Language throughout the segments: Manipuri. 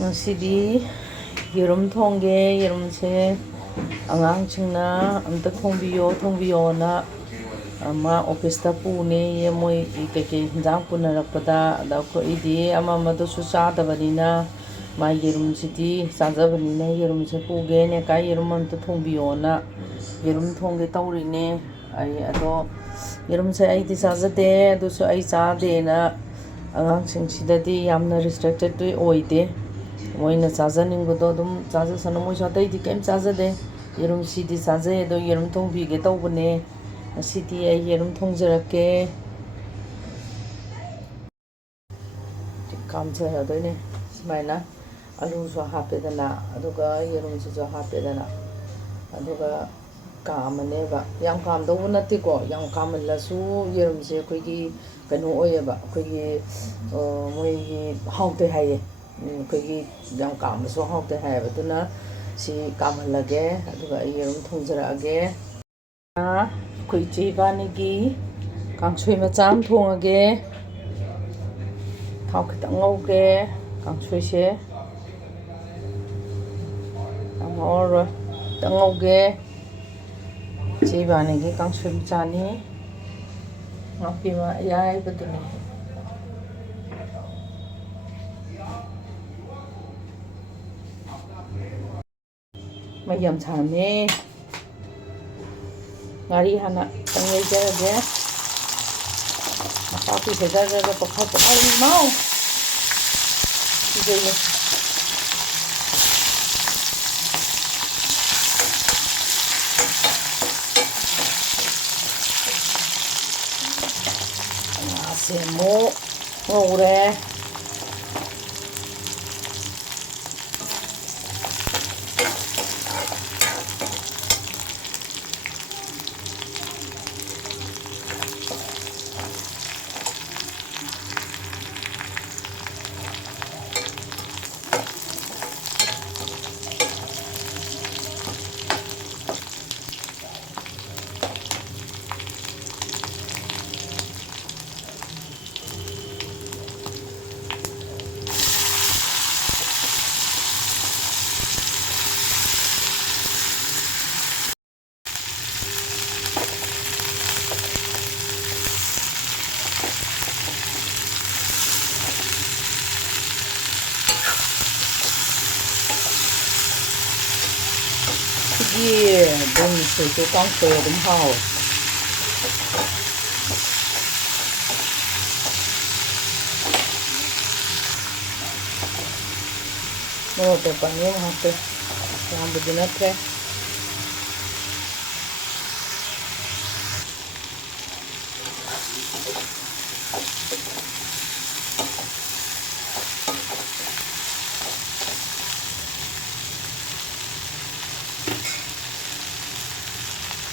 ꯉꯁꯤꯗꯤ ꯌꯦꯔꯨꯝ ꯊꯣꯡꯒꯦ. ꯌꯦꯔꯨꯝꯁꯦ ꯑꯉꯥꯡꯁꯤꯡꯅ ꯑꯝꯇ ꯊꯣꯡꯕꯤꯌꯣꯅ ꯃꯥ ꯑꯣꯐꯤꯁꯇ ꯄꯨꯅꯦꯌꯦ ꯃꯣꯏꯒꯤ ꯀꯩꯀꯩ ꯍꯤꯟꯖꯥꯡ ꯄꯨꯅꯔꯛꯄꯗ. ꯑꯗ ꯑꯩꯈꯣꯏꯗꯤ ꯑꯃꯗꯨꯁꯨ ꯆꯥꯗꯕꯅꯤꯅ ꯃꯥ ꯌꯦꯔꯨꯝꯁꯤꯗꯤ ꯆꯥꯖꯕꯅꯤꯅ ꯌꯦꯔꯨꯝꯁꯦ ꯄꯨꯒꯦꯅꯦ ꯀꯥꯏ ꯌꯦꯔꯨꯝ ꯑꯝꯇ ꯊꯣꯡꯕꯤꯌꯣꯅ ꯌꯦꯔꯨꯝ ꯊꯣꯡꯒꯦ ꯇꯧꯔꯤꯅꯦ. ꯑꯗꯣ ꯌꯦꯔꯨꯝꯁꯦ ꯑꯩꯗꯤ ꯆꯥꯖꯗꯦ. ꯑꯗꯨꯁꯨ ꯑꯩ ꯆꯥꯗꯦꯅ ꯑꯉꯥꯡꯁꯤꯡꯁꯤꯗꯗꯤ ꯌꯥꯝꯅ ꯔꯤꯁꯇ꯭ꯔꯤꯛꯇꯦꯠꯇꯤ ꯑꯣꯏꯗꯦ. ꯃꯣꯏꯅ ꯆꯥꯖꯅꯤꯡꯕꯗꯣ ꯑꯗꯨꯝ ꯆꯥꯖꯁꯅꯨ. ꯃꯣꯏꯁꯨ ꯑꯇꯩꯗꯤ ꯀꯩꯝ ꯆꯥꯖꯗꯦ. ꯌꯦꯔꯨꯝꯁꯤꯗꯤ ꯆꯥꯖꯩ. ꯑꯗꯣ ꯌꯦꯔꯨꯝ ꯊꯣꯡꯕꯤꯒꯦ ꯇꯧꯕꯅꯦ. ꯉꯁꯤꯗꯤ ꯑꯩ ꯌꯦꯔꯨꯝ ꯊꯣꯡꯖꯔꯛꯀꯦ. ꯀꯥꯝꯖꯔꯗꯣꯏꯅꯦ ꯁꯨꯃꯥꯏꯅ. ꯑꯂꯨꯁꯨ ꯍꯥꯞꯄꯦꯗꯅ ꯑꯗꯨꯒ ꯌꯦꯔꯨꯝꯁꯤꯁꯨ ꯍꯥꯞꯄꯦꯗꯅ ꯑꯗꯨꯒ ꯀꯥꯝꯃꯅꯦꯕ. ꯌꯥꯝ ꯀꯥꯝꯗꯧꯕ ꯅꯠꯇꯦꯀꯣ. ꯌꯥꯝ ꯀꯥꯝꯃꯜꯂꯁꯨ ꯌꯦꯔꯨꯝꯁꯦ ꯑꯩꯈꯣꯏꯒꯤ ꯀꯩꯅꯣ ꯑꯣꯏꯌꯦꯕ. ꯑꯩꯈꯣꯏꯒꯤ ꯃꯣꯏꯒꯤ ꯍꯥꯎꯇꯦ ꯍꯥꯏꯌꯦ. ꯑꯩꯈꯣꯏꯒꯤ ꯌꯥꯝ ꯀꯥꯝꯕꯁꯨ ꯍꯥꯎꯇꯦ ꯍꯥꯏꯌꯦꯕ. ꯑꯗꯨꯅ ꯁꯤ ꯀꯥꯝꯍꯜꯂꯒꯦ ꯑꯗꯨꯒ ꯑꯩ ꯌꯦꯔꯨꯝ ꯊꯣꯡꯖꯔꯛꯑꯒꯦ. ꯑꯩꯈꯣꯏ ꯏꯆꯦ ꯏꯕꯥꯅꯤꯒꯤ ꯀꯥꯡꯁꯣꯏ ꯃꯆꯥ ꯑꯃ ꯊꯣꯡꯉꯒꯦ. ꯊꯥꯎ ꯈꯤꯇꯪ ꯉꯧꯒꯦ. ꯀꯥꯡꯁꯣꯏꯁꯦ ꯌꯥꯝ ꯉꯧꯔꯔꯣꯏ, ꯈꯤꯇꯪ ꯉꯧꯒꯦ. ꯏꯆꯦ ꯏꯕꯥꯅꯤꯒꯤ ꯀꯥꯡꯁꯣꯏ ꯃꯆꯥꯅꯤ. ꯉꯥꯛꯄꯤꯃ ꯑꯌꯥꯏꯕꯗꯨꯅꯤ. ꯃꯩ ꯌꯥꯝ ꯁꯥꯔꯝꯃꯦ. ꯉꯥꯔꯤ ꯍꯥꯟꯅ ꯈꯤꯇꯪ ꯌꯩꯖꯔꯒꯦ. ꯅꯄꯥꯛꯄꯤꯁꯦ ꯖꯔ ꯄꯣꯛꯈꯥꯏ ꯏꯃꯥꯎ ꯀꯤꯖꯩꯌꯦ. ꯉꯥꯁꯦ ꯑꯃꯨꯛ ꯉꯧꯔꯦ. ꯁꯤꯒꯤ ꯕꯣꯟꯁꯤꯁꯨ ꯀꯥꯡꯁꯣꯏ ꯑꯗꯨꯝ ꯍꯥꯎꯋꯦ. ꯃꯣꯔꯣꯛ ꯑꯇꯦꯛꯄ ꯑꯅꯤ ꯑꯃ ꯍꯥꯞꯄꯦ. ꯌꯥꯝꯕꯗꯤ ꯅꯠꯇ꯭ꯔꯦ.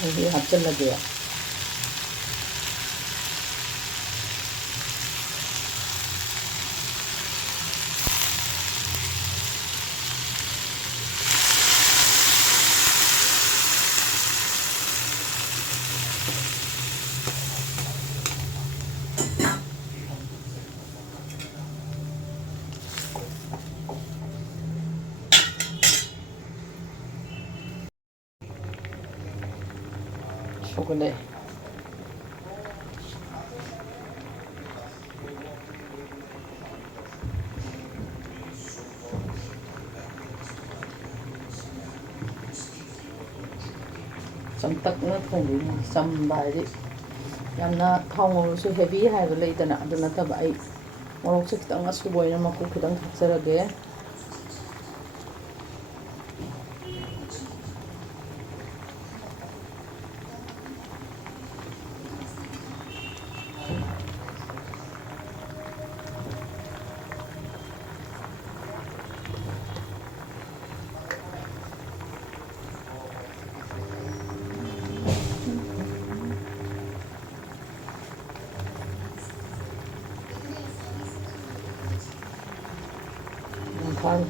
ꯑꯩꯗꯤ ꯍꯥꯞꯆꯤꯜꯂꯒꯦ. ꯁꯧꯒꯠꯂꯛꯑꯦ. ꯆꯝꯇꯛꯅ ꯊꯣꯡꯗꯣꯏꯅꯤ. ꯆꯝꯕ ꯍꯥꯏꯗꯤ ꯌꯥꯝꯅ ꯊꯥꯎ ꯉꯧꯔꯁꯨ ꯍꯦꯚꯤ ꯍꯥꯏꯕ ꯂꯩꯗꯅ ꯑꯗꯨ ꯅꯠꯇꯕ. ꯑꯩ ꯃꯣꯔꯣꯛꯁꯦ ꯈꯤꯇꯪ ꯑꯁꯨꯕ ꯑꯣꯏꯅ ꯃꯀꯨ ꯈꯤꯇꯪ ꯊꯥꯛꯆꯔꯒꯦ. ꯐꯔꯦ.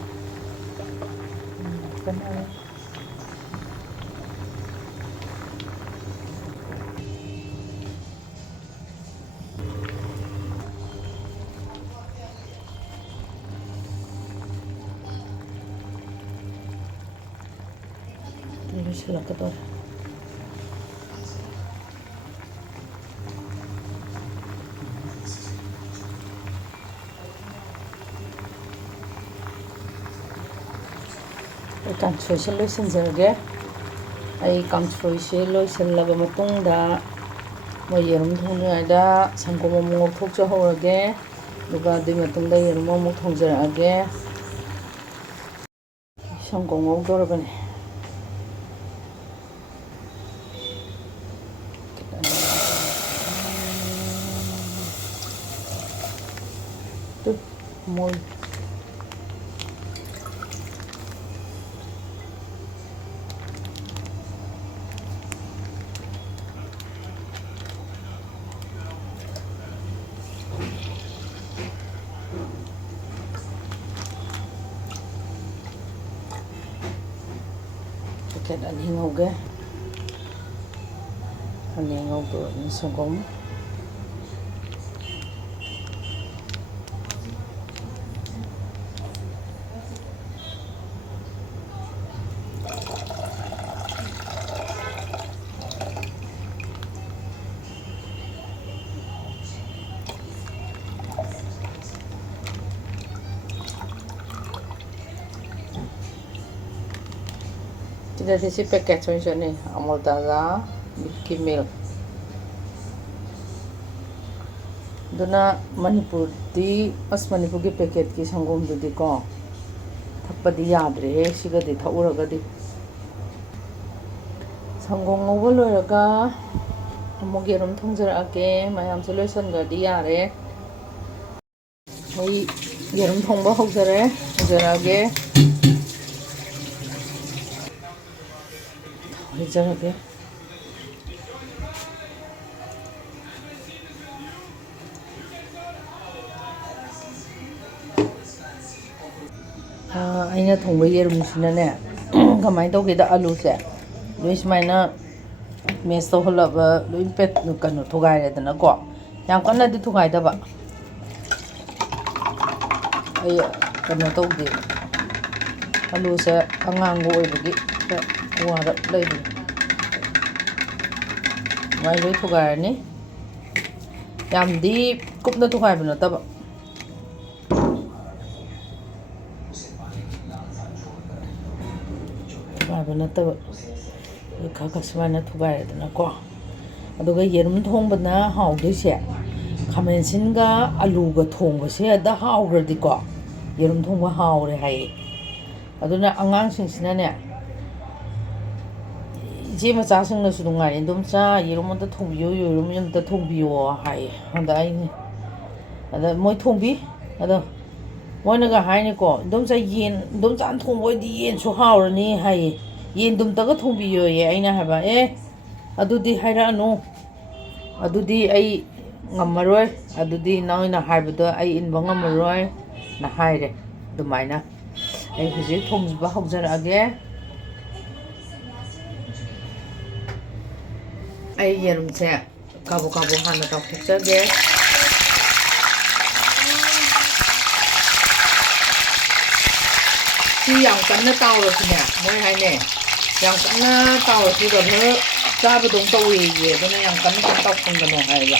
ꯂꯣꯏꯁꯤꯜꯂꯛꯀꯗꯧꯔꯦ ꯑꯩ ꯀꯥꯡꯁꯣꯏꯁꯦ ꯂꯣꯏꯁꯤꯟꯖꯔꯒꯦ ꯑꯩ ꯀꯥꯡꯁꯣꯏꯁꯦ ꯂꯣꯏꯁꯤꯜꯂꯕ ꯃꯇꯨꯡꯗ ꯃꯣꯏ ꯌꯦꯔꯨꯝ ꯊꯣꯡꯉꯤꯉꯩꯗ ꯁꯪꯒꯣꯝ ꯑꯃꯨꯛ ꯉꯧꯊꯣꯛꯆꯍꯧꯔꯒꯦ ꯑꯗꯨꯒ ꯑꯗꯨꯒꯤ ꯃꯇꯨꯡꯗ ꯌꯦꯔꯨꯝ ꯑꯃꯨꯛ ꯊꯣꯡꯖꯔꯛꯑꯒꯦ ꯁꯪꯒꯣꯝ ꯉꯧꯗꯧꯔꯕꯅꯦ ꯃꯣꯏ ꯄꯦꯀꯦꯠ ꯑꯅꯤ ꯉꯧꯒꯦ ꯑꯅꯤ ꯉꯧꯗꯣꯔꯕꯅꯤ ꯁꯪꯒꯣꯝ ꯁꯤꯗꯗꯤ ꯁꯤ ꯄꯦꯀꯦꯠ ꯑꯣꯏꯅ ꯆꯠꯅꯩ ꯑꯃꯨꯜ ꯇꯥꯖꯥ ꯃꯤꯜꯀꯤ ꯃꯤꯜꯛ ꯑꯗꯨꯅ ꯃꯅꯤꯄꯨꯔꯗꯤ ꯃꯅꯤꯄꯨꯔꯒꯤ ꯄꯦꯀꯦꯠꯀꯤ ꯁꯪꯒꯣꯝꯗꯨꯗꯤꯀꯣ ꯊꯛꯄꯗꯤ ꯌꯥꯗ꯭ꯔꯦꯍꯦ ꯁꯤꯒꯗꯤ ꯊꯛꯎꯔꯒꯗꯤ ꯁꯪꯒꯣꯝ ꯉꯧꯕ ꯂꯣꯏꯔꯒ ꯑꯃꯨꯛ ꯌꯦꯔꯨꯝ ꯊꯣꯡꯖꯔꯛꯑꯒꯦ ꯃꯌꯥꯝꯁꯦ ꯂꯣꯏꯁꯤꯟꯈ꯭ꯔꯗꯤ ꯌꯥꯔꯦ ꯑꯩ ꯌꯦꯔꯨꯝ ꯊꯣꯡꯕ ꯍꯧꯖꯔꯛꯑꯒꯦ ꯍꯩꯖꯔꯒꯦ ꯑꯩꯅ ꯊꯣꯡꯕ ꯌꯦꯔꯨꯝꯁꯤꯅꯅꯦ ꯀꯃꯥꯏꯅ ꯇꯧꯒꯦꯗ ꯑꯂꯨꯁꯦ ꯂꯣꯏ ꯁꯨꯃꯥꯏꯅ ꯃꯦꯁ ꯇꯧꯍꯜꯂꯕ ꯂꯣꯏ ꯀꯩꯅꯣ ꯊꯨꯒꯥꯏꯔꯦꯗꯅꯀꯣ ꯌꯥꯝ ꯀꯟꯅꯗꯤ ꯊꯨꯒꯥꯏꯗꯕ ꯑꯩ ꯀꯩꯅꯣ ꯇꯧꯗꯦ ꯑꯂꯨꯁꯦ ꯑꯉꯥꯡꯕ ꯑꯣꯏꯕꯒꯤ ꯈꯔ ꯋꯥꯔꯞ ꯂꯩꯕꯅꯤ ꯑꯗꯨꯃꯥꯏꯅ ꯂꯣꯏ ꯊꯨꯒꯥꯏꯔꯅꯤ ꯌꯥꯝꯗꯤ ꯀꯨꯞꯅ ꯊꯨꯒꯥꯏꯕ ꯅꯠꯇꯕ ꯊꯨꯒꯥꯏꯕ ꯅꯠꯇꯕ ꯈꯔ ꯁꯨꯃꯥꯏꯅ ꯊꯨꯒꯥꯏꯔꯦꯗꯅꯀꯣ ꯑꯗꯨꯒ ꯌꯦꯔꯨꯝ ꯊꯣꯡꯕꯅ ꯍꯥꯎꯗꯣꯏꯁꯦ ꯈꯥꯃꯦꯟ ꯑꯁꯤꯟꯒ ꯑꯂꯨꯒ ꯊꯣꯡꯕꯁꯦ ꯑꯗ ꯍꯥꯎꯈ꯭ꯔꯗꯤꯀꯣ ꯌꯦꯔꯨꯝ ꯊꯣꯡꯕ ꯍꯥꯎꯔꯦ ꯍꯥꯏꯌꯦ ꯑꯗꯨꯅ ꯑꯉꯥꯡꯁꯤꯡꯁꯤꯅꯅꯦ ꯏꯆꯦ ꯃꯆꯥꯁꯤꯡꯅꯁꯨ ꯅꯨꯡꯉꯥꯏꯔꯦ ꯑꯗꯨꯝꯆꯥ ꯌꯦꯔꯨꯝ ꯑꯝꯇ ꯊꯣꯡꯕꯤꯌꯨ ꯌꯦꯔꯨꯝ ꯑꯝꯇ ꯊꯣꯡꯕꯤꯌꯣ ꯍꯥꯏꯌꯦ ꯑꯗ ꯑꯩꯅ ꯑꯗ ꯃꯣꯏ ꯊꯣꯡꯕꯤ ꯑꯗꯣ ꯃꯣꯏꯅꯒ ꯍꯥꯏꯅꯤꯀꯣ ꯏꯗꯣꯝꯆꯥ ꯏꯗꯣꯝꯆꯥꯅ ꯊꯣꯡꯕ ꯑꯣꯏꯗꯤ ꯌꯦꯟꯁꯨ ꯍꯥꯎꯔꯅꯤ ꯍꯥꯏꯌꯦ ꯌꯦꯟꯗꯨꯝꯇꯒ ꯊꯣꯡꯕꯤꯌꯣꯌꯦ ꯑꯩꯅ ꯍꯥꯏꯕ ꯑꯗꯨꯗꯤ ꯍꯥꯏꯔꯛꯑꯅꯨ ꯑꯗꯨꯗꯤ ꯑꯩ ꯉꯝꯃꯔꯣꯏ ꯑꯗꯨꯗꯤ ꯅꯣꯏꯅ ꯍꯥꯏꯕꯗꯣ ꯑꯩ ꯏꯟꯕ ꯉꯝꯃꯔꯣꯏꯅ ꯍꯥꯏꯔꯦ ꯑꯗꯨꯃꯥꯏꯅ ꯑꯩ ꯍꯧꯖꯤꯛ ꯊꯣꯡꯕ ꯍꯧꯖꯔꯛꯑꯒꯦ ꯑꯩ ꯌꯦꯔꯨꯝꯁꯦ ꯀꯥꯕꯣꯛ ꯍꯥꯟꯅ ꯇꯥꯎꯊꯣꯛꯆꯒꯦ ꯁꯤ ꯌꯥꯝ ꯀꯟꯅ ꯇꯥꯎꯔꯁꯨꯅꯦ ꯃꯣꯏ ꯍꯥꯏꯅꯦ ꯌꯥꯝ ꯀꯟꯅ ꯇꯥꯎꯔꯁꯨ ꯔꯕꯔ ꯆꯥꯕꯗꯧ ꯇꯧꯋꯦꯌꯦ ꯑꯗꯨꯅ ꯌꯥꯝ ꯀꯟꯅ ꯇꯥꯎꯁꯟꯒꯅꯣ ꯍꯥꯏꯕ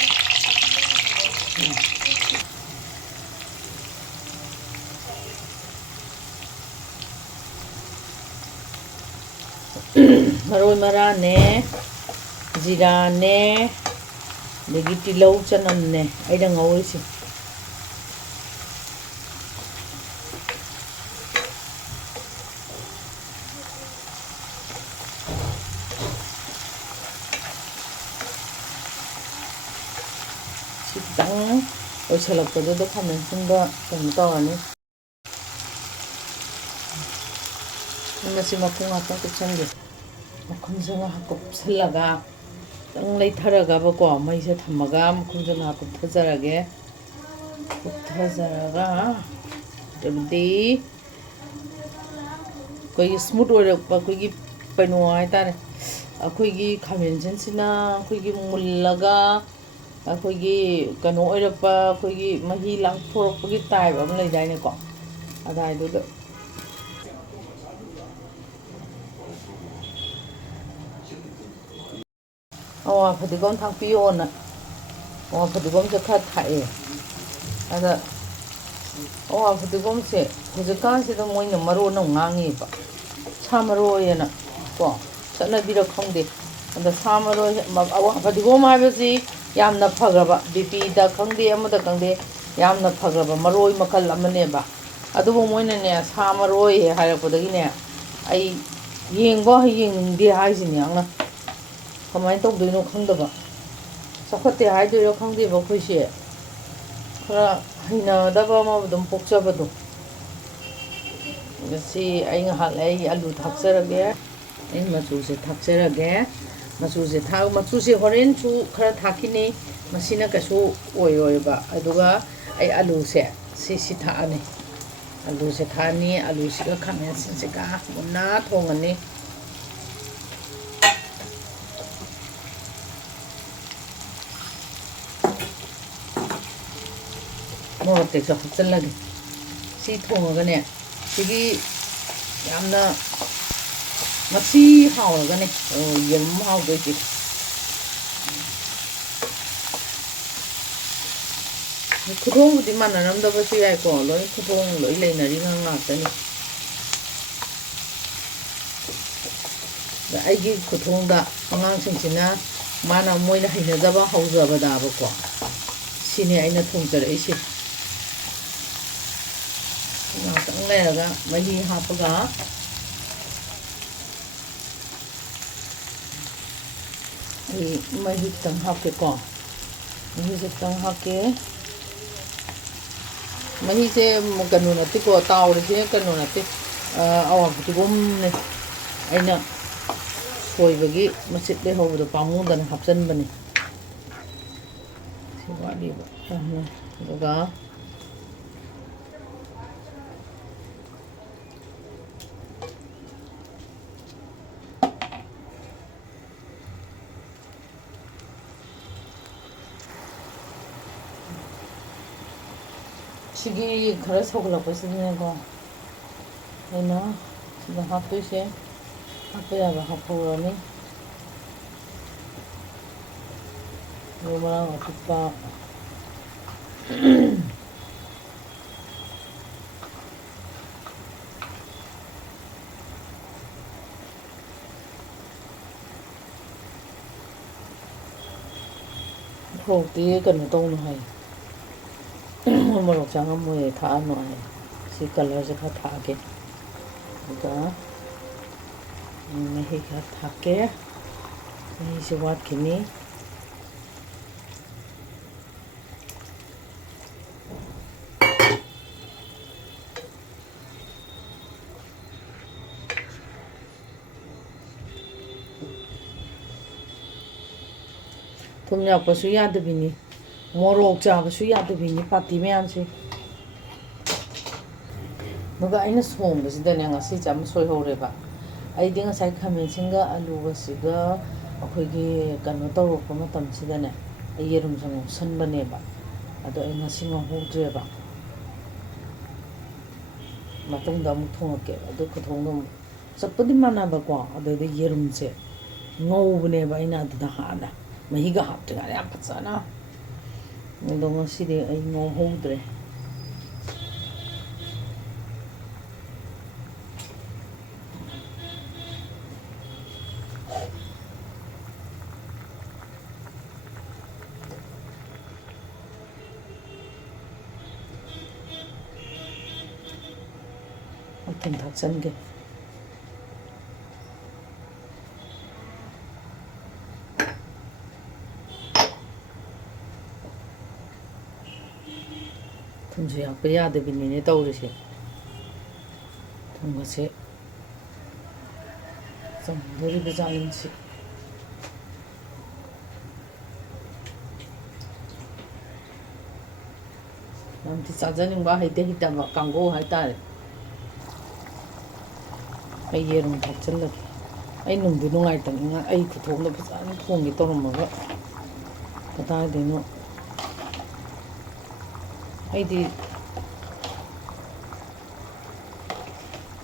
ꯃꯔꯣꯏ ꯃꯔꯥꯡꯅꯦ ꯖꯤꯔꯥꯅꯦ ꯑꯗꯒꯤ ꯇꯤꯜꯍꯧ ꯆꯅꯝꯅꯦ ꯑꯩꯅ ꯉꯧꯔꯤꯁꯦ ꯁꯤ ꯈꯤꯇꯪ ꯑꯣꯏꯁꯜꯂꯛꯄꯗꯨꯗ ꯈꯥꯃꯦꯟ ꯑꯁꯤꯟꯕ ꯀꯩꯅꯣ ꯇꯧꯔꯅꯤ ꯃꯁꯤ ꯃꯈꯨꯝ ꯉꯥꯛꯇꯪ ꯀꯨꯞꯁꯟꯒꯦ ꯃꯈꯨꯝꯁꯦ ꯉꯥꯏꯍꯥꯛ ꯀꯨꯞꯁꯜꯂꯒ ꯈꯤꯇꯪ ꯂꯩꯊꯔꯒꯕꯀꯣ ꯃꯩꯁꯦ ꯊꯝꯃꯒ ꯃꯈꯨꯝꯁꯦ ꯉꯥꯏꯍꯥꯛ ꯀꯨꯞꯊꯖꯔꯒꯦ ꯀꯨꯞꯊꯖꯔꯒ ꯑꯗꯨꯗꯤ ꯑꯩꯈꯣꯏꯒꯤ ꯁ꯭ꯃꯨꯠ ꯑꯣꯏꯔꯛꯄ ꯑꯩꯈꯣꯏꯒꯤ ꯀꯩꯅꯣ ꯍꯥꯏꯇꯥꯔꯦ ꯑꯩꯈꯣꯏꯒꯤ ꯈꯥꯃꯦꯟ ꯑꯁꯤꯟꯁꯤꯅ ꯑꯩꯈꯣꯏꯒꯤ ꯃꯨꯜꯂꯒ ꯑꯩꯈꯣꯏꯒꯤ ꯀꯩꯅꯣ ꯑꯣꯏꯔꯛꯄ ꯑꯩꯈꯣꯏꯒꯤ ꯃꯍꯤ ꯂꯥꯡꯊꯣꯔꯛꯄꯒꯤ ꯇꯥꯏꯞ ꯑꯃ ꯂꯩꯗꯥꯏꯅꯦꯀꯣ ꯑꯗꯥꯏꯗꯨꯗ ꯑꯋꯥ ꯐꯗꯤꯒꯣꯝ ꯊꯥꯛꯄꯤꯌꯣꯅ ꯑꯋꯥ ꯐꯗꯤꯒꯣꯝꯁꯦ ꯈꯔ ꯊꯥꯛꯑꯦ ꯑꯗ ꯑꯋꯥ ꯐꯗꯤꯒꯣꯝꯁꯦ ꯍꯧꯖꯤꯛꯀꯥꯟꯁꯤꯗ ꯃꯣꯏꯅ ꯃꯔꯣꯟ ꯑꯃ ꯉꯥꯡꯉꯦꯕ ꯁꯥ ꯃꯔꯣꯏꯑꯅ ꯀꯣ ꯆꯠꯅꯕꯤꯔ ꯈꯪꯗꯦ ꯑꯗ ꯁꯥ ꯃꯔꯣꯏ ꯑꯋꯥ ꯐꯗꯤꯒꯣꯝ ꯍꯥꯏꯕꯁꯤ ꯌꯥꯝꯅ ꯐꯈ꯭ꯔꯕ ꯕꯤꯄꯤꯗ ꯈꯪꯗꯦ ꯑꯃꯗ ꯈꯪꯗꯦ ꯌꯥꯝꯅ ꯐꯈ꯭ꯔꯕ ꯃꯔꯣꯏ ꯃꯈꯜ ꯑꯃꯅꯦꯕ ꯑꯗꯨꯕꯨ ꯃꯣꯏꯅꯅꯦ ꯁꯥ ꯃꯔꯣꯏ ꯍꯥꯏꯔꯛꯄꯗꯒꯤꯅꯦ ꯑꯩ ꯌꯦꯡꯕ ꯌꯦꯡꯅꯤꯡꯗꯦ ꯍꯥꯏꯁꯤꯅꯦ ꯌꯥꯝꯅ ꯀꯃꯥꯏꯅ ꯇꯧꯗꯣꯏꯅꯣ ꯈꯪꯗꯕ ꯆꯥꯎꯈꯠꯇꯦ ꯍꯥꯏꯗꯣꯏꯔꯣ ꯈꯪꯗꯦꯕ ꯑꯩꯈꯣꯏꯁꯦ ꯈꯔ ꯍꯩꯅꯗꯕ ꯑꯃ ꯑꯗꯨꯝ ꯄꯣꯛꯆꯕꯗꯣ ꯉꯁꯤ ꯑꯩ ꯉꯥꯏꯍꯥꯛ ꯑꯩ ꯑꯂꯨ ꯊꯥꯛꯆꯔꯒꯦ ꯑꯩ ꯃꯆꯨꯁꯦ ꯊꯥꯛꯆꯔꯒꯦ ꯃꯆꯨꯁꯦ ꯍꯣꯔꯦꯟꯁꯨ ꯈꯔ ꯊꯥꯛꯈꯤꯅꯤ ꯃꯁꯤꯅ ꯀꯩꯁꯨ ꯑꯣꯏꯔꯣꯏꯕ ꯑꯗꯨꯒ ꯑꯩ ꯑꯂꯨꯁꯦ ꯁꯤ ꯊꯥꯛꯑꯅꯤ ꯑꯂꯨꯁꯦ ꯊꯥꯛꯑꯅꯤ ꯑꯂꯨꯁꯤꯒ ꯈꯥꯃꯦꯟꯁꯤꯟꯁꯤꯒ ꯃꯨꯟꯅ ꯊꯣꯡꯉꯅꯤ ꯃꯣꯔꯣꯛ ꯇꯦꯛꯁꯨ ꯍꯥꯞꯆꯤꯜꯂꯒꯦ ꯁꯤ ꯊꯣꯡꯉꯒꯅꯦ ꯁꯤꯒꯤ ꯌꯥꯝꯅ ꯃꯁꯤ ꯍꯥꯎꯔꯒꯅꯦ ꯌꯦꯔꯨꯝ ꯍꯥꯎꯗꯣꯏꯁꯦ ꯈꯨꯊꯣꯡꯕꯨꯗꯤ ꯃꯥꯟꯅꯔꯝꯗꯕꯁꯨ ꯌꯥꯏꯀꯣ ꯂꯣꯏ ꯈꯨꯊꯣꯡ ꯂꯣꯏ ꯂꯩꯅꯔꯤ ꯉꯥꯛꯇꯅꯤ ꯑꯩꯒꯤ ꯈꯨꯊꯣꯡꯗ ꯑꯉꯥꯡꯁꯤꯡꯁꯤꯅ ꯃꯣꯏꯅ ꯍꯩꯅꯖꯕ ꯍꯧꯖꯕꯗꯕꯀꯣ ꯁꯤꯅꯦ ꯑꯩꯅ ꯊꯣꯡꯖꯔꯛꯏꯁꯦ ꯉꯥꯛꯇꯪ ꯂꯩꯔꯒ ꯃꯍꯤ ꯍꯥꯞꯄꯒ ꯑꯩ ꯃꯍꯤ ꯈꯤꯇꯪ ꯍꯥꯞꯀꯦꯀꯣ ꯃꯍꯤꯁꯦ ꯈꯤꯇꯪ ꯍꯥꯞꯀꯦ ꯃꯍꯤꯁꯦ ꯀꯩꯅꯣ ꯅꯠꯇꯦꯀꯣ ꯇꯥꯎꯔꯤꯁꯦ ꯀꯩꯅꯣ ꯅꯠꯇꯦ ꯑꯋꯥ ꯐꯗꯤꯒꯣꯝꯅꯦ ꯑꯩꯅ ꯁꯣꯏꯕꯒꯤ ꯃꯆꯤꯠ ꯂꯩꯍꯧꯕꯗꯣ ꯄꯥꯝꯃꯨꯗꯅ ꯍꯥꯞꯆꯤꯟꯕꯅꯤ ꯁꯤ ꯋꯥꯠꯂꯤꯕ ꯑꯗꯨꯒ ꯁꯤꯒꯤ ꯈꯔ ꯁꯧꯒꯠꯂꯛꯄꯁꯤꯗꯅꯦꯀꯣ ꯑꯩꯅ ꯁꯤꯗ ꯍꯥꯞꯇꯣꯏꯁꯦ ꯍꯥꯞꯄ ꯌꯥꯕ ꯍꯥꯞꯍꯧꯔꯅꯤ ꯃꯔꯨ ꯃꯔꯥꯡ ꯑꯄꯤꯛꯄ ꯃꯣꯔꯣꯛꯇꯤ ꯀꯩꯅꯣ ꯇꯧꯅꯨ ꯍꯥꯏ ꯃꯣꯔꯣꯛ ꯆꯥꯉꯝꯃꯣꯏ ꯊꯥꯛꯑꯅꯨ ꯍꯥꯏ ꯁꯤ ꯀꯂꯔꯁꯦ ꯈꯔ ꯊꯥꯛꯑꯒꯦ ꯑꯗꯨꯒ ꯃꯍꯤ ꯈꯔ ꯊꯥꯛꯀꯦ ꯃꯍꯤꯁꯦ ꯋꯥꯠꯈꯤꯅꯤ ꯊꯨꯝ ꯌꯥꯛꯄꯁꯨ ꯌꯥꯗꯕꯤꯅꯤ ꯃꯣꯔꯣꯛ ꯆꯥꯕꯁꯨ ꯌꯥꯗꯕꯤꯅꯤ ꯄꯥꯔꯇꯤ ꯃꯌꯥꯝꯁꯦ ꯑꯗꯨꯒ ꯑꯩꯅ ꯊꯣꯡꯕꯁꯤꯗꯅꯦ ꯉꯁꯤꯁꯦ ꯑꯃ ꯁꯣꯏꯍꯧꯔꯦꯕ ꯑꯩꯗꯤ ꯉꯁꯥꯏ ꯈꯥꯃꯦꯟꯁꯤꯟꯒ ꯑꯂꯨꯒꯁꯤꯒ ꯑꯩꯈꯣꯏꯒꯤ ꯀꯩꯅꯣ ꯇꯧꯔꯛꯄ ꯃꯇꯝꯁꯤꯗꯅꯦ ꯑꯩ ꯌꯦꯔꯨꯝꯁꯦ ꯉꯧꯁꯟꯕꯅꯦꯕ ꯑꯗꯣ ꯑꯩ ꯉꯁꯤ ꯉꯧꯍꯧꯗ꯭ꯔꯦꯕ ꯃꯇꯨꯡꯗ ꯑꯃꯨꯛ ꯊꯣꯡꯉꯛꯀꯦꯕ ꯑꯗꯨ ꯈꯨꯊꯣꯡꯗꯣ ꯑꯃꯨꯛ ꯆꯞꯄꯨꯗꯤ ꯃꯥꯟꯅꯕꯀꯣ ꯑꯗꯩꯗꯤ ꯌꯦꯔꯨꯝꯁꯦ ꯉꯧꯕꯅꯦꯕ ꯑꯩꯅ ꯑꯗꯨꯗ ꯍꯥꯟꯅ ꯃꯍꯤꯒ ꯍꯥꯞꯇ꯭ꯔꯤꯉꯩꯗ ꯌꯥꯝ ꯐꯖꯅ ꯑꯗꯣ ꯉꯁꯤꯗꯤ ꯑꯩ ꯉꯧꯍꯧꯗ꯭ꯔꯦ ꯊꯨꯝ ꯊꯥꯛꯆꯟꯒꯦ ꯊꯨꯝꯁꯨ ꯌꯥꯛꯄ ꯌꯥꯗꯕꯤꯅꯤꯅꯦ ꯇꯧꯔꯤꯁꯦ ꯊꯨꯝꯒꯁꯦ ꯆꯝꯗꯣꯔꯤꯕ ꯖꯥꯠꯅꯤꯁꯤ ꯌꯥꯝꯗꯤ ꯆꯥꯖꯅꯤꯡꯕ ꯍꯩꯇꯕ ꯀꯥꯡꯕꯨ ꯍꯥꯏꯇꯥꯔꯦ ꯑꯩ ꯌꯦꯔꯨꯝ ꯊꯥꯛꯆꯤꯜꯂꯒꯦ ꯑꯩ ꯅꯨꯡꯗꯤ ꯅꯨꯡꯉꯥꯏꯇꯕꯅꯤꯅ ꯑꯩ ꯈꯨꯊꯣꯡꯗ ꯐꯖꯅ ꯊꯣꯡꯒꯦ ꯇꯧꯔꯝꯃꯒ ꯀꯗꯥꯏꯗꯩꯅꯣ ꯑꯩꯗꯤ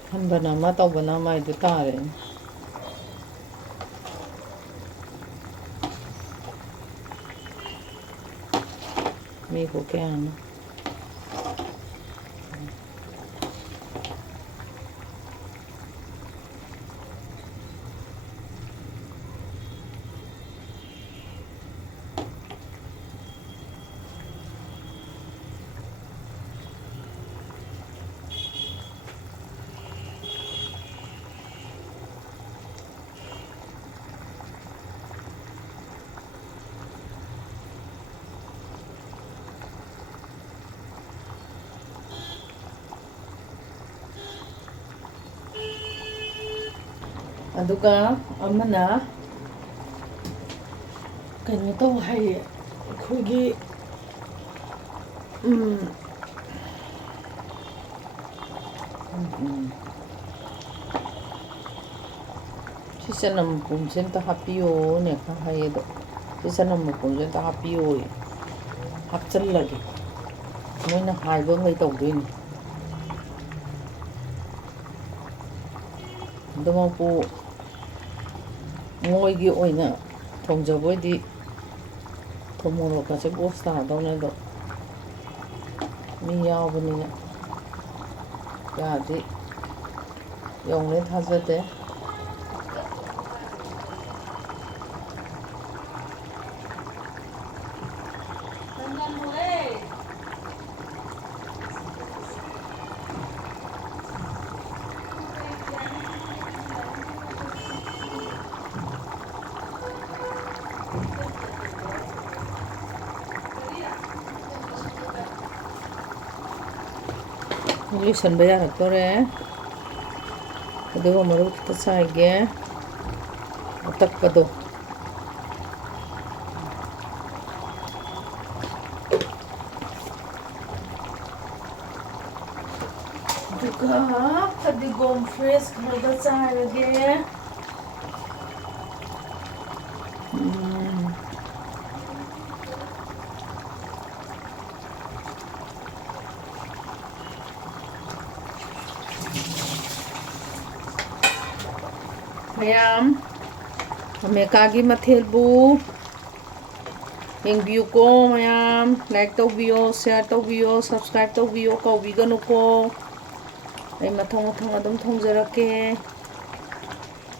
ꯈꯟꯕꯅ ꯑꯃ ꯇꯧꯕꯅ ꯑꯃ ꯍꯥꯏꯗꯨ ꯇꯥꯔꯦꯅꯦ ꯃꯤꯕꯨ ꯀꯌꯥꯅꯣ ꯑꯗꯨꯒ ꯑꯃꯅ ꯀꯩꯅꯣ ꯇꯧ ꯍꯥꯏꯌꯦ ꯑꯩꯈꯣꯏꯒꯤ ꯁꯤ ꯆꯅꯝ ꯃꯄꯨꯝꯁꯦ ꯑꯝꯇ ꯍꯥꯞꯄꯤꯌꯣꯅꯦ ꯈꯔ ꯍꯥꯏꯌꯦ ꯑꯗꯣ ꯁꯤ ꯆꯅꯝ ꯃꯄꯨꯝꯁꯦ ꯑꯝꯇ ꯍꯥꯞꯄꯤꯌꯣꯌꯦ ꯍꯥꯞꯆꯤꯜꯂꯒꯦ ꯃꯣꯏꯅ ꯍꯥꯏꯕ ꯉꯩ ꯇꯧꯗꯣꯏꯅꯤ ꯑꯗꯨꯃꯛꯄꯨ ꯃꯣꯏꯒꯤ ꯑꯣꯏꯅ ꯊꯣꯡꯖꯕ ꯑꯣꯏꯗꯤ ꯊꯨꯝ ꯃꯣꯔꯣꯛꯀꯁꯦ ꯕꯣꯛꯁ ꯇꯥꯗꯧꯅꯦ ꯑꯗꯣ ꯃꯤ ꯌꯥꯎꯕꯅꯤꯅ ꯌꯥꯗꯤ ꯌꯧꯅꯦ ꯊꯥꯖꯗꯦ ꯂꯣꯏꯁꯟꯕ ꯌꯥꯔꯛꯇꯣꯔꯦ ꯑꯗꯨꯒ ꯃꯔꯨ ꯈꯤꯇ ꯆꯥꯏꯒꯦ ꯑꯇꯛꯄꯗꯣ ꯑꯗꯨꯒ ꯐꯗꯤꯒꯣꯝ ꯐ꯭ꯔꯦꯁ ꯈꯔꯒ ꯆꯥꯏꯔꯒꯦ ꯃꯌꯥꯝ ꯑꯃꯦꯔꯤꯀꯥꯒꯤ ꯃꯊꯦꯜꯕꯨ ꯌꯦꯡꯕꯤꯌꯨꯀꯣ ꯃꯌꯥꯝ ꯂꯥꯏꯛ ꯇꯧꯕꯤꯌꯣ ꯁꯤꯌꯔ ꯇꯧꯕꯤꯌꯣ ꯁꯕꯁꯀ꯭ꯔꯥꯏꯕ ꯇꯧꯕꯤꯌꯣ ꯀꯥꯎꯕꯤꯒꯅꯨꯀꯣ ꯑꯩ ꯃꯊꯪ ꯑꯗꯨꯝ ꯊꯣꯡꯖꯔꯛꯀꯦ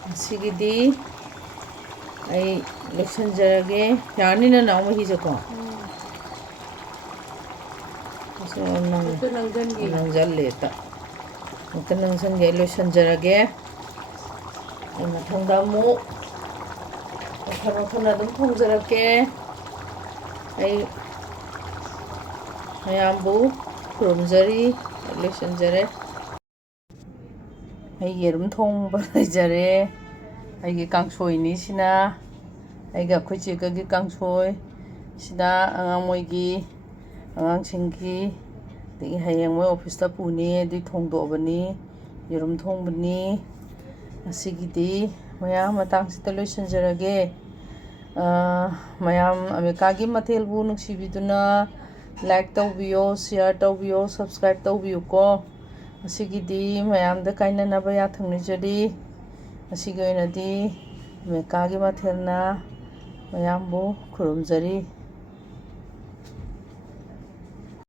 ꯉꯁꯤꯒꯤꯗꯤ ꯑꯩ ꯂꯣꯏꯁꯤꯟꯖꯔꯒꯦ ꯌꯥꯔꯅꯤꯅ ꯅꯥꯎ ꯃꯍꯤꯁꯦꯀꯣ ꯅꯪꯖꯜꯂꯦꯇ ꯑꯃꯨꯛꯇ ꯅꯪꯁꯟꯒꯦ ꯑꯩ ꯂꯣꯏꯁꯤꯟꯖꯔꯒꯦ ꯑꯩ ꯃꯊꯪꯗ ꯑꯃꯨꯛ ꯃꯊꯪ ꯑꯗꯨꯝ ꯊꯣꯡꯖꯔꯛꯀꯦ ꯑꯩ ꯃꯌꯥꯝꯕꯨ ꯈꯨꯔꯨꯝꯖꯔꯤ ꯂꯣꯏꯁꯤꯟꯖꯔꯦ ꯑꯩ ꯌꯦꯔꯨꯝ ꯊꯣꯡꯕ ꯂꯩꯖꯔꯦ ꯑꯩꯒꯤ ꯀꯥꯡꯁꯣꯏꯅꯤ ꯁꯤꯅ ꯑꯩꯒ ꯑꯩꯈꯣꯏ ꯆꯦꯒꯒꯤ ꯀꯥꯡꯁꯣꯏ ꯁꯤꯗ ꯃꯣꯏꯒꯤ ꯑꯉꯥꯡꯁꯤꯡꯒꯤ ꯑꯗꯒꯤ ꯍꯌꯦꯡ ꯃꯣꯏ ꯑꯣꯐꯤꯁꯇ ꯄꯨꯅꯤ ꯑꯗꯨꯒꯤ ꯊꯣꯡꯗꯣꯛꯑꯕꯅꯤ ꯌꯦꯔꯨꯝ ꯊꯣꯡꯕꯅꯤ ꯉꯁꯤꯒꯤꯗꯤ ꯃꯌꯥꯝ ꯃꯇꯥꯡꯁꯤꯗ ꯂꯣꯏꯁꯤꯟꯖꯔꯒꯦ ꯃꯌꯥꯝ ꯑꯃꯦꯔꯤꯀꯥꯒꯤ ꯃꯊꯦꯜꯕꯨ ꯅꯨꯡꯁꯤꯕꯤꯗꯨꯅ ꯂꯥꯏꯛ ꯇꯧꯕꯤꯌꯣ ꯁꯤꯌꯔ ꯇꯧꯕꯤꯌꯣ ꯁꯕꯁꯀ꯭ꯔꯥꯏꯕ ꯇꯧꯕꯤꯌꯨꯀꯣ ꯉꯁꯤꯒꯤꯗꯤ ꯃꯌꯥꯝꯗ ꯀꯥꯏꯅꯅꯕ ꯌꯥꯊꯪ ꯅꯤꯖꯔꯤ ꯉꯁꯤꯒꯤ ꯑꯣꯏꯅꯗꯤ ꯑꯃꯦꯔꯤꯀꯥꯒꯤ ꯃꯊꯦꯜꯅ ꯃꯌꯥꯝꯕꯨ ꯈꯨꯔꯨꯝꯖꯔꯤ